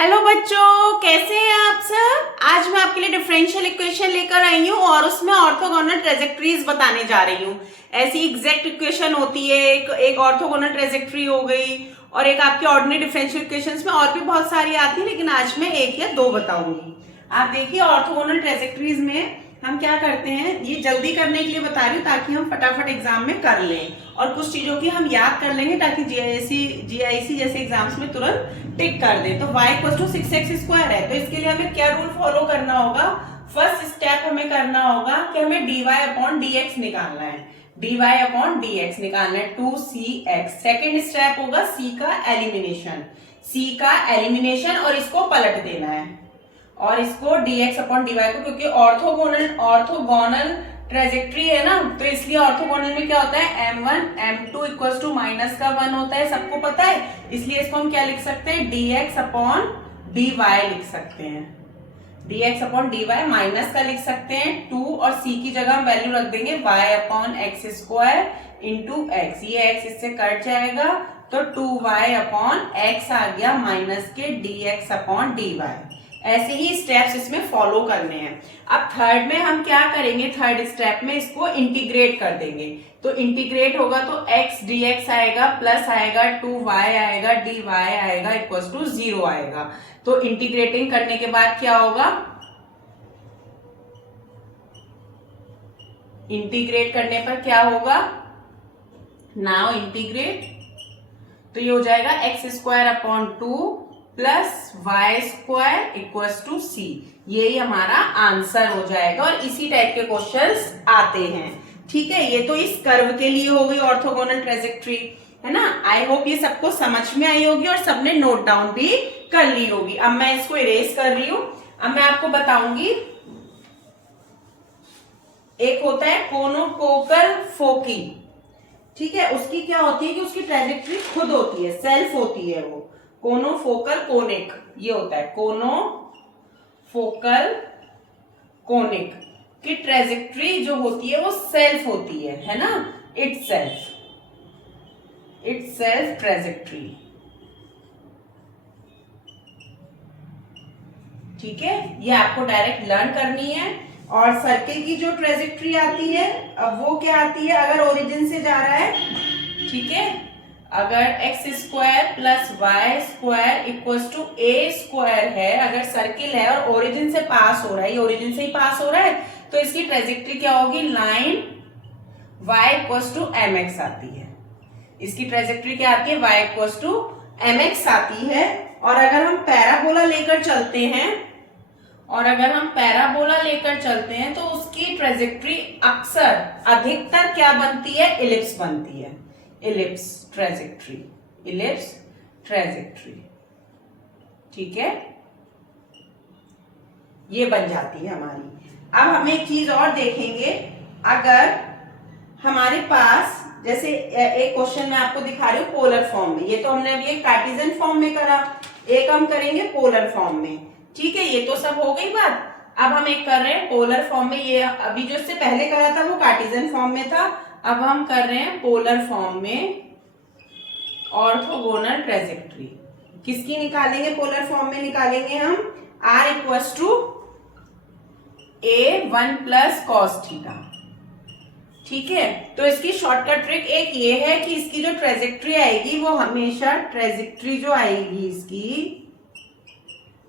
Hello बच्चों, कैसे हैं आप सब। आज मैं आपके लिए डिफरेंशियल इक्वेशन लेकर आई हूँ और उसमें ऑर्थोगोनल ट्रेजेक्टरीज बताने जा रही हूँ। ऐसी एग्जैक्ट इक्वेशन होती है, एक ऑर्थोगोनल ट्रेजेक्टरी हो गई और एक आपकी ऑर्डिनरी डिफरेंशियल इक्वेशंस में और भी बहुत सारी आती है, लेकिन आज मैं एक या दो बताऊंगी। आप देखिए, ऑर्थोगोनल ट्रेजेक्टरीज में हम क्या करते हैं, ये जल्दी करने के लिए बता रही हूँ ताकि हम फटाफट एग्जाम में कर लें और कुछ चीजों की हम याद कर लेंगे ताकि जीआईसी जैसे एग्जाम्स में तुरंत टिक कर दे। तो y इक्वल टू 6x² है, तो इसके लिए हमें क्या रूल फॉलो करना होगा। फर्स्ट स्टेप हमें करना होगा कि हमें dy अपॉन dx निकालना है, dy अपॉन dx निकालना है 2cx। सेकेंड स्टेप होगा c का एलिमिनेशन और इसको पलट देना है और इसको dx अपॉन dy को, क्योंकि ऑर्थोगोनल ट्रेजेक्टरी है ना, तो इसलिए ऑर्थोगोनल में क्या होता है m1 m2 equal to minus का 1 होता है, सबको पता है। इसलिए इसको हम क्या लिख सकते हैं, dx अपॉन dy लिख सकते हैं, dx अपॉन dy माइनस का लिख सकते हैं 2 और c की जगह हम वैल्यू रख देंगे y upon x² into x। ये x इससे कट जाएगा तो 2y अपॉन x आ गया माइनस के dx अपॉन dy। ऐसे ही स्टेप्स इसमें फॉलो करने हैं। अब थर्ड में हम क्या करेंगे, थर्ड स्टेप में इसको इंटीग्रेट कर देंगे। तो इंटीग्रेट होगा तो x dx आएगा, प्लस आएगा 2y आएगा, dy आएगा इक्वल टू 0 आएगा। तो इंटीग्रेटिंग करने के बाद क्या होगा, इंटीग्रेट करने पर क्या होगा, नाउ इंटीग्रेट, तो ये हो जाएगा x² upon 2 plus y² equals to c। यही हमारा आंसर हो जाएगा और इसी टाइप के क्वेश्चंस आते हैं। ठीक है, ये तो इस कर्व के लिए हो गई ऑर्थोगोनल ट्रेजेक्टरी, है ना। आई होप ये सबको समझ में आई होगी और सबने नोट डाउन भी कर ली होगी। अब मैं इसको इरेज कर रही हूं। अब मैं आपको बताऊंगी, एक होता है कोनोफोकल फोकी। ठीक है, उसकी क्या होती है कि उसकी ट्रेजेक्टरी खुद होती है, सेल्फ होती है। वो कोनोफोकल कोनिक ये होता है, कोनोफोकल कोनिक की ट्रेजेक्टरी जो होती है वो सेल्फ होती है ना, इट्स सेल्फ ट्रेजेक्टरी। ठीक है, ये आपको डायरेक्ट लर्न करनी है। और सर्किल की जो ट्रेजेक्टरी आती है, अब वो क्या आती है, अगर ओरिजिन से जा रहा है, ठीक है, अगर x² plus y² equals to a² है, अगर सर्किल है और ओरिजिन से पास हो रहा है, ये ओरिजिन से ही पास हो रहा है, तो इसकी ट्रेजेक्टरी क्या होगी, line y equals to mx आती है। इसकी ट्रेजेक्टरी क्या आती है, y इक्वल्स टू mx आती है। और अगर हम पैराबोला लेकर चलते हैं, तो उसकी ट्रेजेक्टरी अक्सर अधिकतर क्या बनती है, इलिप्स बनती है, इलिप्स ट्रेजेक्टरी। ठीक है, ये बन जाती है हमारी। अब हम एक चीज और देखेंगे, अगर हमारे पास जैसे एक क्वेश्चन मैं आपको दिखा रही हूँ पोलर फॉर्म में, ये तो हमने अभी एक कार्टेशियन फॉर्म में करा, एक हम करेंगे पोलर फॉर्म में। ठीक है, ये तो सब हो गई बात। अब हम एक कर रहे हैं पोलर फॉर्म में, ये अभी जो इससे पहले करा था वो कार्टेशियन फॉर्म में था, अब हम कर रहे हैं पोलर फॉर्म में ऑर्थोगोनल ट्रेजेक्टरी। किसकी निकालेंगे, पोलर फॉर्म में निकालेंगे हम r equals to a1 plus cos theta. ठीक है, तो इसकी शॉर्टकट ट्रिक एक ये है कि इसकी जो ट्रेजेक्टरी आएगी वो हमेशा, ट्रेजेक्टरी जो आएगी इसकी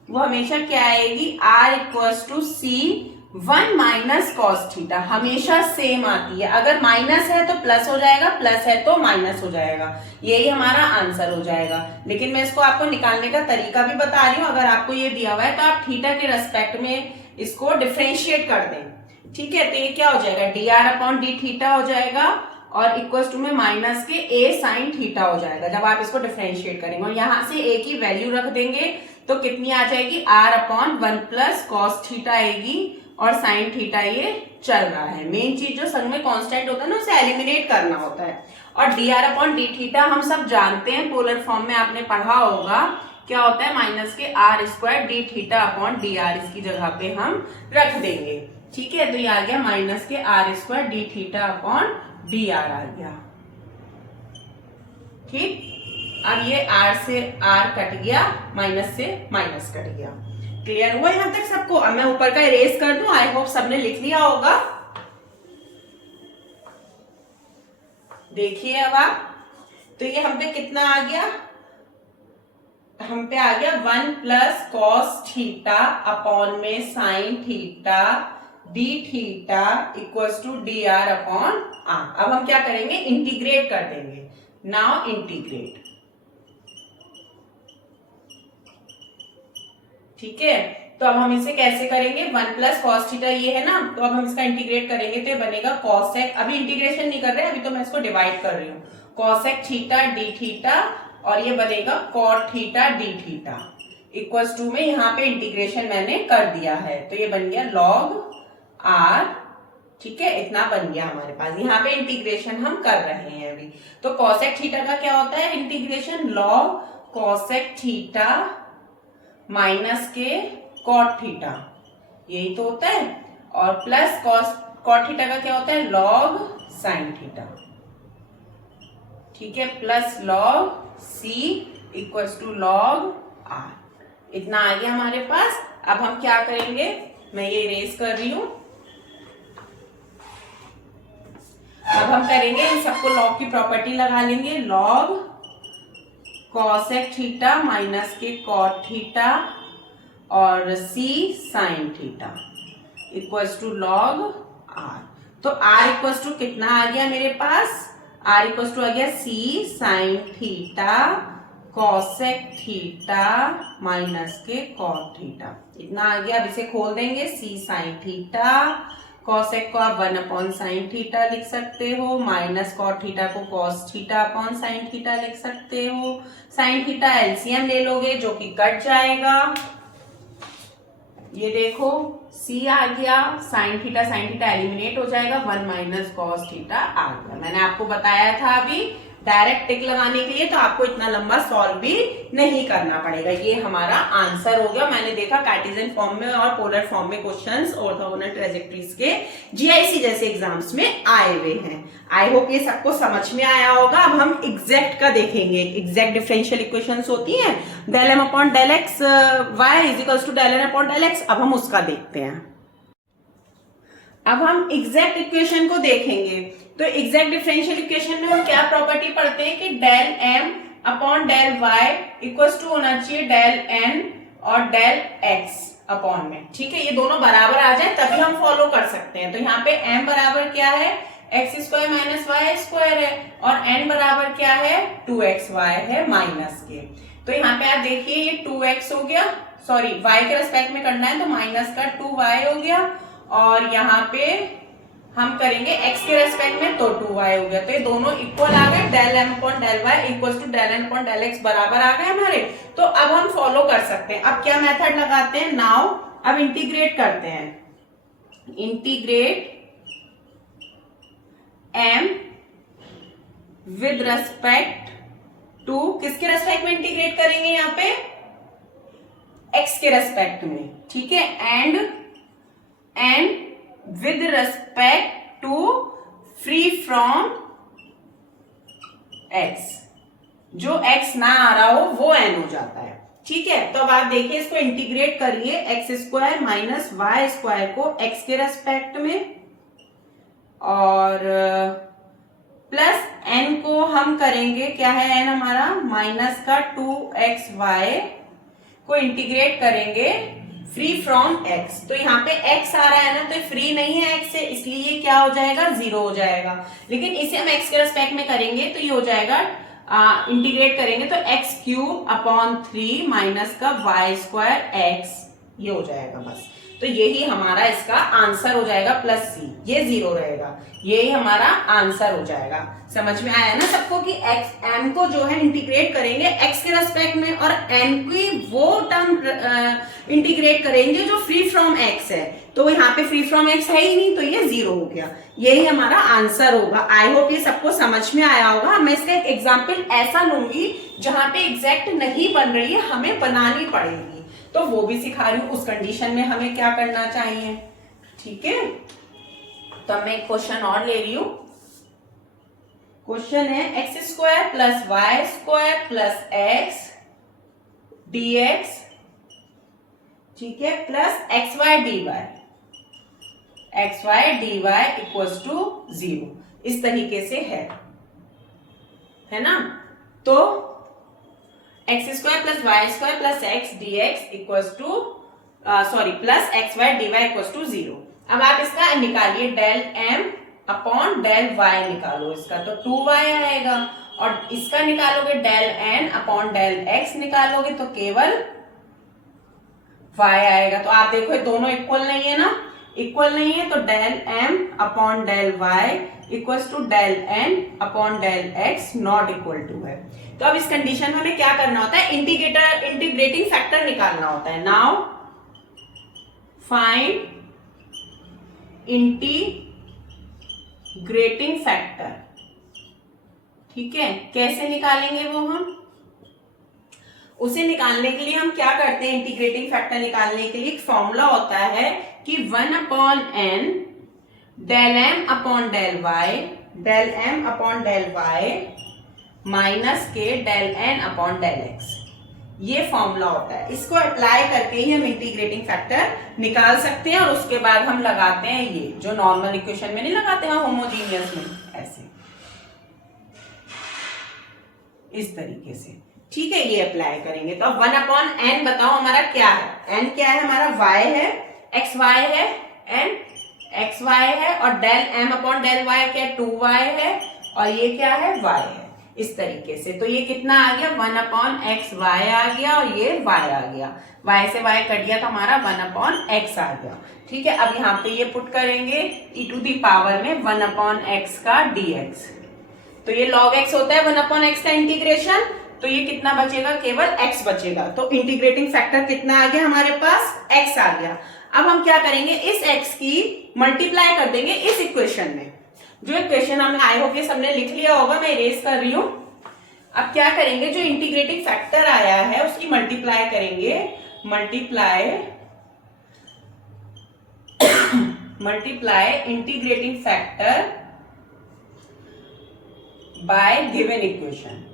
वो हमेशा क्या आएगी, r equals to c1 minus cos theta, हमेशा सेम आती है। अगर माइनस है तो प्लस हो जाएगा, प्लस है तो माइनस हो जाएगा, यही हमारा आंसर हो जाएगा। लेकिन मैं इसको आपको निकालने का तरीका भी बता रही हूँ। अगर आपको ये दिया हुआ है तो आप थीटा के रेस्पेक्ट में इसको डिफरेंशिएट कर दें। ठीक है, तो ये क्या हो जाएगा, dr अपॉन डी थीटा हो जाएगा और इक्वल्स टू में माइनस के a साइन थीटा हो जाएगा जब आप इसको डिफरेंशिएट करेंगे। और यहां से a की वैल्यू रख देंगे तो कितनी आ जाएगी, r upon 1 plus cos theta आएगी और साइन थीटा ये चल रहा है। मेन चीज जो संग में कांस्टेंट होता है ना, उसे एलिमिनेट करना होता है। और dr अपॉन डी थीटा हम सब जानते हैं, पोलर फॉर्म में आपने पढ़ा होगा, क्या होता है, माइनस के r² D theta upon dr, इसकी जगह पे हम रख देंगे। ठीक है, तो ये आ गया माइनस के r² D theta upon dr आ गया। ठीक, अब ये r से r कट गया, माइनस से माइनस कट गया। क्लियर हुआ यहां तक सबको? अब मैं ऊपर का इरेज कर दूं, आई होप सबने लिख लिया होगा। देखिए अब आप, तो ये हम पे कितना आ गया, हम पे आ गया 1 प्लस कॉस थीटा अपॉन में sine theta d theta equals to d r upon r. अब हम क्या करेंगे, इंटीग्रेट कर देंगे। नाउ इंटीग्रेट, ठीक है। तो अब हम इसे कैसे करेंगे, 1 प्लस कॉस थीटा ये है ना, तो अब हम इसका इंटीग्रेट करेंगे तो ये बनेगा कॉसेक, अभी इंटीग्रेशन नहीं कर रहे, अभी तो मैं इसको डिवाइड कर रही हूँ, कॉसेक थीटा डी थीटा, और ये बनेगा cot theta d theta equals to में यहाँ पे इंटीग्रेशन मैंने कर दिया है, तो ये बन गया लॉग आर, ठीक है, इतना बन गया हमारे पास। यहाँ पे इंटीग्रेशन हम कर रहे हैं अभी। तो कॉसेक थीटा का क्या होता है integration, log cosec theta minus के कॉट थीटा, यही तो होता है, और प्लस कॉट थीटा का क्या होता है, लॉग साइन थीटा, ठीक है, plus log c equals to log r. इतना आ गया हमारे पास। अब हम क्या करेंगे, मैं ये इरेज कर रही हूं। अब हम करेंगे इन सबको लॉग की प्रॉपर्टी लगा लेंगे, लॉग कॉसेक थीटा माइनस के कॉट थीटा और C sine theta equals to log R. तो आर इक्वल्स टू कितना आ गया मेरे पास, आर इक्वल्स टू आ गया C sine theta cosec theta minus के कॉट थीटा, इतना आ गया। अब इसे खोल देंगे, सी साइन थीटा, कॉसेक को आप 1 अपॉन साइन थीटा लिख सकते हो, माइनस कॉट थीटा को cos theta upon sine theta लिख सकते हो। साइन थीटा एलसीएम ले लोगे जो कि कट जाएगा, ये देखो c आ गया, साइन थीटा एलिमिनेट हो जाएगा, 1 माइनस कॉस थीटा आ गया। मैंने आपको बताया था अभी डायरेक्ट टिक लगाने के लिए, तो आपको इतना लंबा सॉल्व भी नहीं करना पड़ेगा। ये हमारा आंसर हो गया। मैंने देखा कार्टेशियन फॉर्म में और पोलर फॉर्म में क्वेश्चंस ऑर्थोगोनल ट्रेजेक्टरीज के जीआईसी जैसे एग्जाम्स में आए हुए हैं। आई होप ये सबको समझ में आया होगा। अब हम एग्जैक्ट का देखेंगे। एग्जैक्ट डिफरेंशियल इक्वेशंस होती हैं, del M upon del x y is equals to del N upon del x. अब हम उसका देखते हैं। अब हम एग्जैक्ट इक्वेशन को देखेंगे। तो एग्जैक्ट डिफरेंशियल इक्वेशन में हम क्या प्रॉपर्टी पढ़ते हैं कि del M upon del y equals to होना चाहिए डेल एन और डेल एक्स अपॉन में, ठीक है। ये दोनों बराबर आ जाए तभी हम फॉलो कर सकते हैं। तो यहाँ पे m बराबर क्या है, x square minus y square है, और n बराबर क्या है, 2xy है माइनस के। तो यहाँ पे आप देखिए ये 2x हो गया, सॉरी y के रेस्पेक्ट में करना है तो माइनस का 2y हो गया, और यहाँ पे हम करेंगे x के रेस्पेक्ट में तो 2y हो गया। तो ये दोनों इक्वल आ गए, del m upon del y equal to del n upon del x बराबर आ गए हमारे। तो अब हम फॉलो कर सकते हैं। अब क्या मेथड लगाते हैं, नाउ अब इंटीग्रेट करते हैं। Integrate m with respect to, किसके रेस्पेक्ट में इंटीग्रेट करेंगे, यहाँ पे x के रेस्पेक्ट में, ठीक है, and with respect to free from x, जो x ना आ रहा हो वो n हो जाता है, ठीक है। तो अब आप देखिए इसको इंटीग्रेट करिए, x square minus y square को x के रेस्पेक्ट में, और प्लस n को हम करेंगे, क्या है n हमारा, माइनस का 2xy को इंटीग्रेट करेंगे फ्री फ्रॉम x। तो यहाँ पे x आ रहा है ना, तो फ्री नहीं है x से, इसलिए क्या हो जाएगा, 0 हो जाएगा। लेकिन इसे हम x के रेस्पेक्ट में करेंगे तो ये हो जाएगा, इंटीग्रेट करेंगे तो x क्यूब अपॉन 3 माइनस का y स्क्वायर x, ये हो जाएगा बस। तो यही हमारा इसका आंसर हो जाएगा, प्लस c, ये 0 रहेगा, यही हमारा आंसर हो जाएगा। समझ में आया ना सबको कि x m को जो है इंटीग्रेट करेंगे x के रेस्पेक्ट में, और n की वो टर्म इंटीग्रेट करेंगे जो फ्री फ्रॉम x है। तो यहाँ पे फ्री फ्रॉम x है ही नहीं, तो ये 0 हो गया, यही हमारा आंसर होगा। आई होप ये सबको समझ में आया होगा। मैं इसका एक एग्जाम्पल ऐसा लूंगी जहां पे एग्जैक्ट नहीं बन रही है, हमें बनानी पड़ेगी, तो वो भी सिखा रही हूँ। उस कंडीशन में हमें क्या करना चाहिए, ठीक है। तो मैं एक क्वेश्चन और ले रही हूँ। क्वेश्चन है x square plus y square plus x dx, ठीक है, plus x y d y equals to 0, इस तरीके से है ना। तो x square plus y square plus x d x equals to plus x y d y equals to 0। अब आप इसका निकालिए, del M upon del y निकालो इसका, तो 2y आएगा, और इसका निकालोगे del N upon del x निकालोगे तो केवल y आएगा। तो आप देखो ये दोनों इक्वल नहीं है ना, इक्वल नहीं है, तो del M upon del y equals to del N upon del x not equal to है। तो अब इस कंडीशन में हमें क्या करना होता है, इंटीग्रेटिंग फैक्टर निकालना होता है। नाउ फाइंड इंटीग्रेटिंग फैक्टर, ठीक है, कैसे निकालेंगे वो हम, उसे निकालने के लिए हम क्या करते हैं, इंटीग्रेटिंग फैक्टर निकालने के लिए एक फॉर्मूला होता है कि 1 upon N del M upon del Y minus के del N upon del X, ये फॉर्मूला होता है। इसको अप्लाई करके ही हम इंटीग्रेटिंग फैक्टर निकाल सकते हैं, और उसके बाद हम लगाते हैं ये जो नॉर्मल इक्वेशन में नहीं लगाते हैं, होमोजीनियस में, ऐसे इस तरीके से, ठीक है, ये अप्लाई करेंगे। तो अब 1 अपॉन एन बताओ हमारा क्या है, एन क्या है हमारा, y है, एक्स वाई है, एन एक्स वाई है, और del M upon del y क्या है, 2y है, और ये क्या है, y है, इस तरीके से। तो ये कितना आ गया, 1 अपॉन एक्स वाई आ गया, और ये y आ गया, y से y कट गया तो हमारा 1 अपॉन एक्स आ गया, ठीक है। अब यहाँ पे ये पुट करेंगे e टू दी पावर में 1 अपॉन एक्स का dx, तो ये log x होता है 1 अपॉन एक्स का इंटीग्रेशन, तो ये कितना बचेगा, केवल x बचेगा। तो इंटीग्रेटिंग फैक्टर कितना आ गया हमारे पास, x आ गया। अब हम क्या करेंगे, इस x की मल्टीप्लाई कर देंगे इस इक्वेशन में, जो इक्वेशन हमने, आई होप ये सबने लिख लिया होगा, मैं इरेज कर रही हूं। अब क्या करेंगे, जो इंटीग्रेटिंग फैक्टर आया है उसकी मल्टीप्लाई करेंगे, multiply integrating factor by given equation,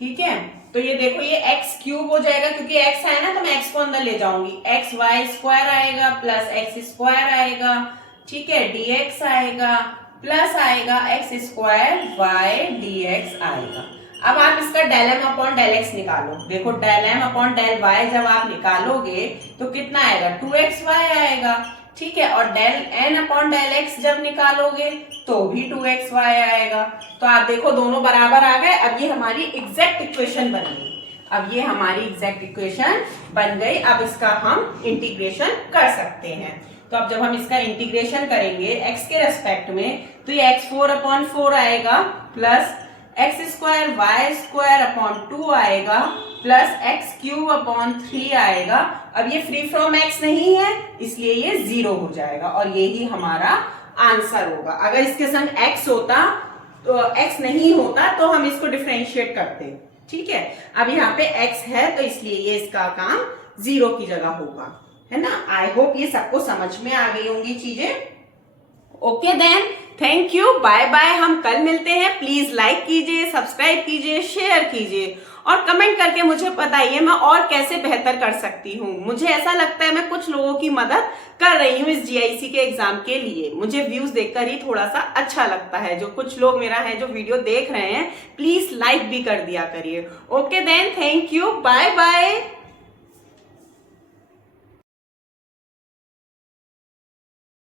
ठीक है। तो ये देखो ये एक्स क्यूब हो जाएगा, क्योंकि एक्स है ना, तो मैं एक्स को अंदर ले जाऊंगी, एक्स वाई स्क्वायर आएगा प्लस एक्स स्क्वायर आएगा, ठीक है, dx आएगा प्लस आएगा एक्स स्क्वायर वाई dx आएगा। अब आप इसका del M upon del x निकालो, देखो del M upon del y जब आप निकालोगे तो कितना आएगा, 2xy आएगा, ठीक है, और del N upon del x जब निकालोगे तो भी 2xy आएगा। तो आप देखो दोनों बराबर आ गए। अब ये हमारी एग्जैक्ट इक्वेशन बन गई, अब इसका हम इंटीग्रेशन कर सकते हैं। तो अब जब हम इसका इंटीग्रेशन करेंगे x के रेस्पेक्ट में, तो ये x 4/4 आएगा plus x square y square upon 2 आएगा प्लस एक्स क्यूब अपॉन 3 आएगा। अब ये फ्री फ्रॉम x नहीं है, इसलिए ये 0 हो जाएगा, और यही हमारा आंसर होगा। अगर इसके संग x होता तो x नहीं होता तो हम इसको डिफरेंशिएट करते, ठीक है। अब यहाँ पे x है तो इसलिए ये इसका काम 0 की जगह होगा, है ना। आई होप ये सबको समझ में आ गई होंगी चीजें। Okay then, thank you, bye bye, हम कल मिलते हैं। प्लीज लाइक कीजिए, सब्सक्राइब कीजिए, शेयर कीजिए और कमेंट करके मुझे बताइए मैं और कैसे बेहतर कर सकती हूँ। मुझे ऐसा लगता है मैं कुछ लोगों की मदद कर रही हूँ इस जीआईसी के एग्जाम के लिए। मुझे व्यूज देखकर ही थोड़ा सा अच्छा लगता है। जो कुछ लोग मेरा है जो वीडियो देख रहे हैं, प्लीज लाइक भी कर दिया करिए। Okay then, thank you, bye bye.